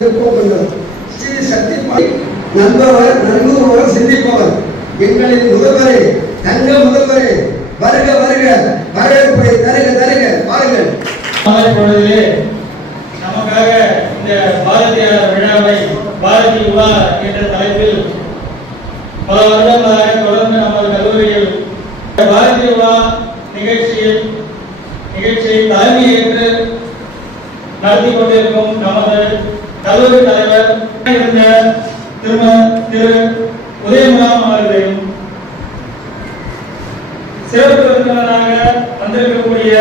ஸ்ரீ சக்தி நண்பவர் சிந்திப்பவர் எங்களின் முதல்வரே தங்க முதல்வரே வருக வருக வரவேற்பை தருக தருக பாருங்கள். பொழுதிலே நமக்காக இந்த பாரதியார் விழாவை பாரதி யுவா என்ற தலைப்பில் பல வருடங்களாக தொடர்ந்து நமது கல்லூரியில் பாரதி யுவா நிகழ்ச்சியை தலைமை ஏற்று நடத்தி கொண்டிருக்கும் நமது கல்லூரி தலைவர் இருந்த திரு உதயகுமார் அவர்களையும் சிறப்பு விருந்தினராக வந்திருக்கக்கூடிய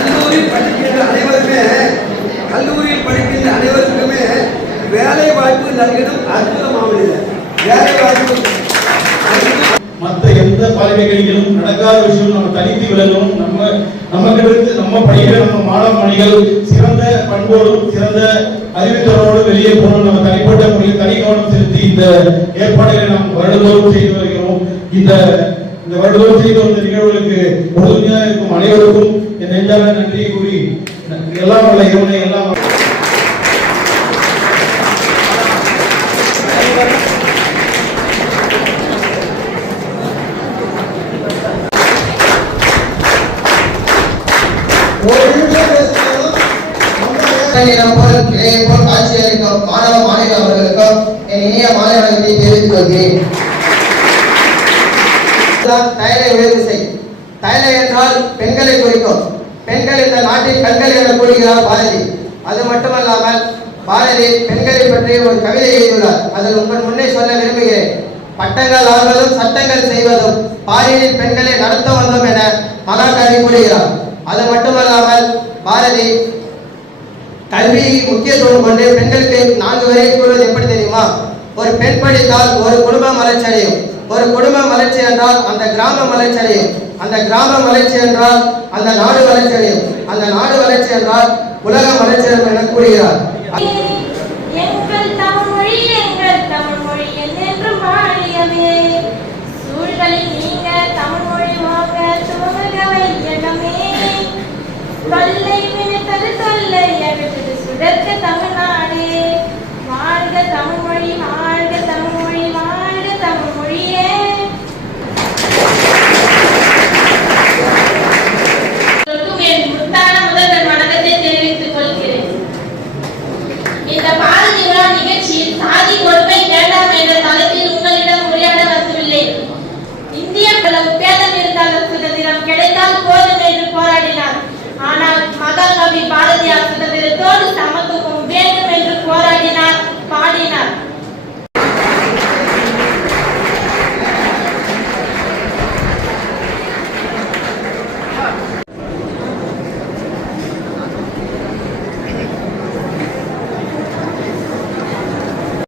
கல்லூரியில் படிக்கின்ற அனைவருக்குமே வேலை வாய்ப்பு நல்கிடும் அற்புதமானது. வேலை வாய்ப்பு மற்ற எந்த பல்கலைக்கழகங்களும் நடக்காத விஷயம் நம்ம தனித்து விளங்கும். நம்ம படிக்கிற நம்ம மாணவ மணிகள் சிறந்த பண்போடும் சிறந்த அறிவித்தலோடு வெளியே போகணும். நம்ம தனிப்பட்ட முறையில் தனி கவனம் செலுத்தி இந்த ஏற்பாடுகளை நாம் வருடந்தோறும் செய்து வருகிறோம். இந்த வருடந்தோறும் செய்து வந்த நிகழ்வுகளுக்கு உறுதுணையாக இருக்கும் அனைவருக்கும் என் நெஞ்சான நன்றியை கூறி எல்லாம் உள்ள இவனை எல்லாம் காட்சியளிக்கும் மாணவ மாணவி அவர்களுக்கும் என் இனிய மாலை வணக்கத்தை தெரிவித்துக் கொள்கிறேன். தயலை உயர்வு செய். தயலை என்றால் பெண்களை குறிக்கும். பெண்கள் இந்த நாட்டின் கண்கள் என கூறுகிறார் பாரதி. அது மட்டுமல்லாமல் பாரதி பெண்களை பற்றி ஒரு கவிதை எழுதியுள்ளார். அதில் உங்கள் முன்னே சொல்ல விரும்புகிறேன். பட்டங்கள் ஆள்வதும் சட்டங்கள் செய்வதும் பாரியில் பெண்களை நடத்த வந்தோம் என மகாகவி கூறுகிறார். அது மட்டுமல்லாமல் பாரதி கல்வியை முக்கியத்துவம் கொண்டு பெண்களுக்கு 4 வரை கூறுவது எப்படி தெரியுமா? ஒரு பெண் படித்தால் ஒரு குடும்பம் வளர்ச்சி அடையும். ஒரு குடும்பம் வளர்ச்சி என்றால் அந்த கிராமம் வளர்ச்சி அடையும். அந்த கிராமம் வளர்ச்சி என்றால் அந்த நாடு வளர்ச்சி அடையும். அந்த நாடு வளர்ச்சி என்றால் உலகம் வளர்ச்சி அடையும் என கூறுகிறார். தமிழ்நாடு வாழ்க தமிழ்மொழி வாழ்க தமிழ்மொழி வாழ்க தமிழ்மொழியே. முத்தான முதல்வர் வணக்கத்தை தெரிவித்துக் கொள்கிறேன். இந்த பாரதி விழா நிகழ்ச்சியில் சாதி கொடுமை வேண்டாம் என்ற தலைப்பில் உங்களிடம் உரையாட வரவில்லை. இந்திய பேதம் இருந்தால் சுதந்திரம் கிடைத்தால் போதும் என்று போராடினார். ஆனால் மகாகவி பாரதியார் சுதந்திரத்தோடு